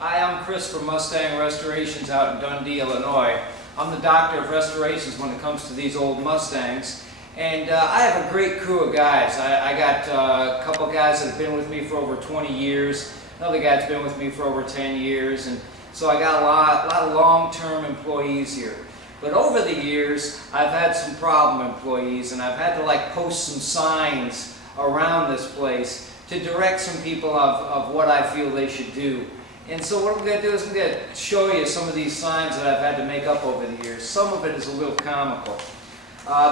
Hi, I'm Chris from Mustang Restorations out in Dundee, Illinois. I'm the doctor of restorations when it comes to these old Mustangs. And I have a great crew of guys. I got a couple guys that have been with me for over 20 years. Another guy's been with me for over 10 years. And so I got a lot of long-term employees here. But over the years, I've had some problem employees, and I've had to post some signs around this place to direct some people of what I feel they should do. And so what I'm going to do is I'm going to show you some of these signs that I've had to make up over the years. Some of it is a little comical.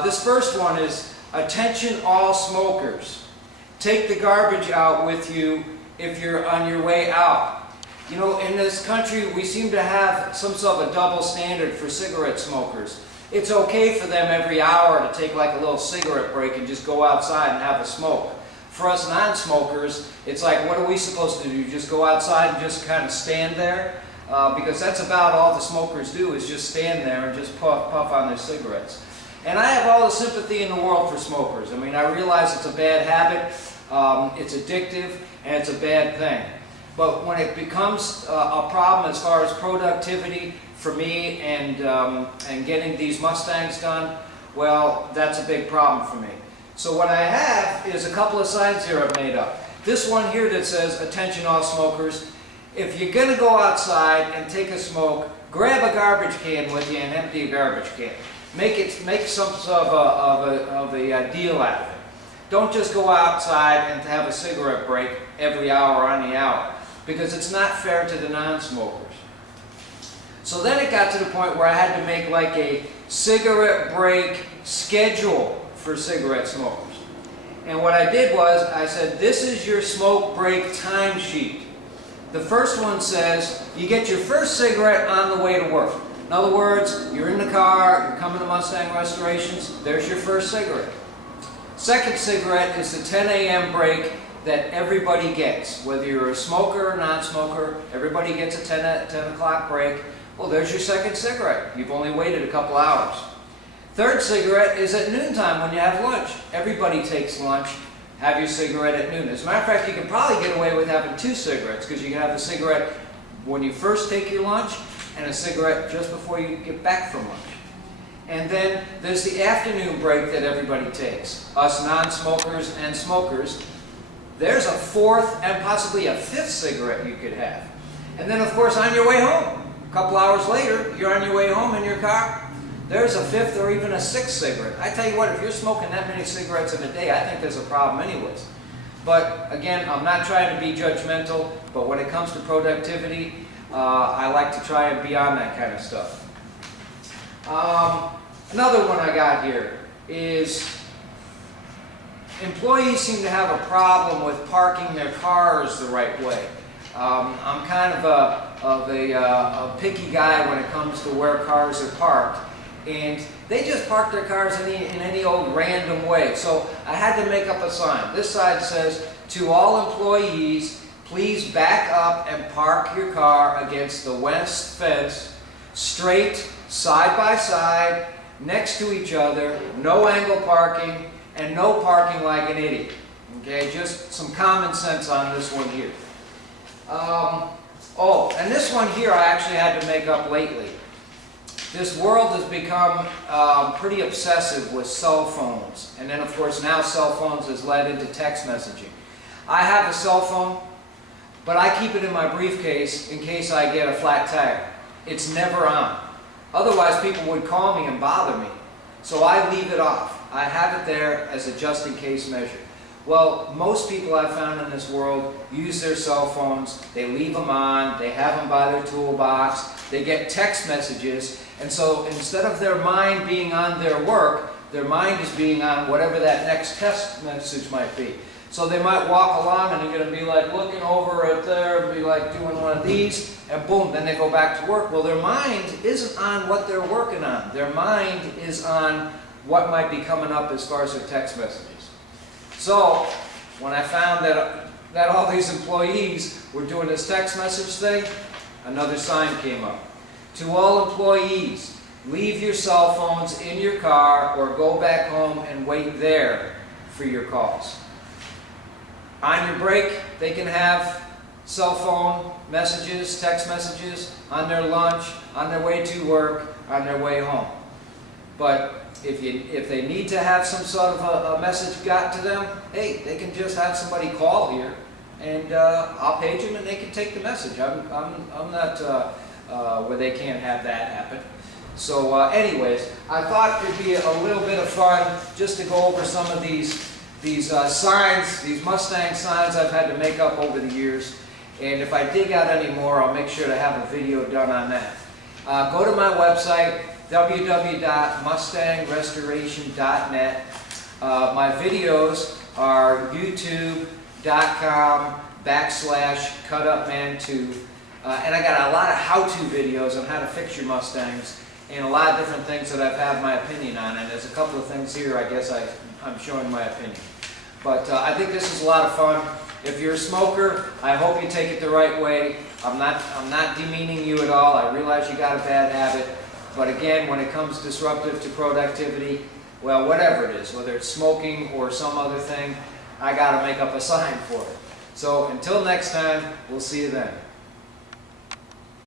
This first one is, "Attention all smokers. Take the garbage out with you if you're on your way out." You know, in this country, we seem to have some sort of a double standard for cigarette smokers. It's okay for them every hour to take like a little cigarette break and just go outside and have a smoke. For us non-smokers, it's like, what are we supposed to do? Just go outside and just kind of stand there? Because that's about all the smokers do, is just stand there and just puff on their cigarettes. And I have all the sympathy in the world for smokers. I mean, I realize it's a bad habit, it's addictive, and it's a bad thing. But when it becomes a problem as far as productivity for me and getting these Mustangs done, well, that's a big problem for me. So what I have is a couple of signs here I've made up. This one here that says, "Attention all smokers. If you're going to go outside and take a smoke, grab a garbage can with you and empty a garbage can. Make some sort of a deal out of it. Don't just go outside and have a cigarette break every hour on the hour, because it's not fair to the non-smokers." So then it got to the point where I had to make like a cigarette break schedule for cigarette smokers. And what I did was, I said, this is your smoke break timesheet. The first one says, you get your first cigarette on the way to work. In other words, you're in the car, you're coming to Mustang Restorations, there's your first cigarette. Second cigarette is the 10 a.m. break that everybody gets. Whether you're a smoker or non-smoker, everybody gets a 10 o'clock break. Well, there's your second cigarette. You've only waited a couple hours. Third cigarette is at noontime when you have lunch. Everybody takes lunch. Have your cigarette at noon. As a matter of fact, you can probably get away with having 2 cigarettes, because you can have a cigarette when you first take your lunch and a cigarette just before you get back from lunch. And then there's the afternoon break that everybody takes. Us non-smokers and smokers, there's a 4th and possibly a 5th cigarette you could have. And then, of course, on your way home, a couple hours later, you're on your way home in your car, there's a 5th or even a 6th cigarette. I tell you what, if you're smoking that many cigarettes in a day, I think there's a problem anyways. But again, I'm not trying to be judgmental, but when it comes to productivity, I like to try and be on that kind of stuff. Another one I got here is, employees seem to have a problem with parking their cars the right way. I'm kind of a picky guy when it comes to where cars are parked, and they just park their cars in any old random way. So I had to make up a sign. This side says, "To all employees, please back up and park your car against the west fence, straight, side by side, next to each other, no angle parking, and no parking like an idiot." Okay, just some common sense on this one here. Oh, and this one here I actually had to make up lately. This world has become pretty obsessive with cell phones. And then, of course, now cell phones has led into text messaging. I have a cell phone, but I keep it in my briefcase in case I get a flat tire. It's never on. Otherwise, people would call me and bother me. So I leave it off. I have it there as a just-in-case measure. Well, most people I've found in this world use their cell phones, they leave them on, they have them by their toolbox, they get text messages, and so instead of their mind being on their work, their mind is being on whatever that next text message might be. So they might walk along and they're going to be like looking over at there, be like doing one of these, and boom, then they go back to work. Well, their mind isn't on what they're working on. Their mind is on what might be coming up as far as their text messages. So when I found that all these employees were doing this text message thing, another sign came up. "To all employees, leave your cell phones in your car or go back home and wait there for your calls." On your break, they can have cell phone messages, text messages, on their lunch, on their way to work, on their way home. But if they need to have some sort of a message got to them, hey, they can just have somebody call here, and I'll page them and they can take the message. I'm not where they can't have that happen. So anyways, I thought it'd be a little bit of fun just to go over some of these signs, these Mustang signs I've had to make up over the years. And if I dig out any more, I'll make sure to have a video done on that. Go to my website, www.mustangrestoration.net. My videos are youtube.com/cutupman2. And I got a lot of how-to videos on how to fix your Mustangs and a lot of different things that I've had my opinion on. And there's a couple of things here I guess I'm showing my opinion. But I think this is a lot of fun. If you're a smoker, I hope you take it the right way. I'm not demeaning you at all. I realize you got a bad habit. But again, when it comes disruptive to productivity, well, whatever it is, whether it's smoking or some other thing, I got to make up a sign for it. So until next time, we'll see you then.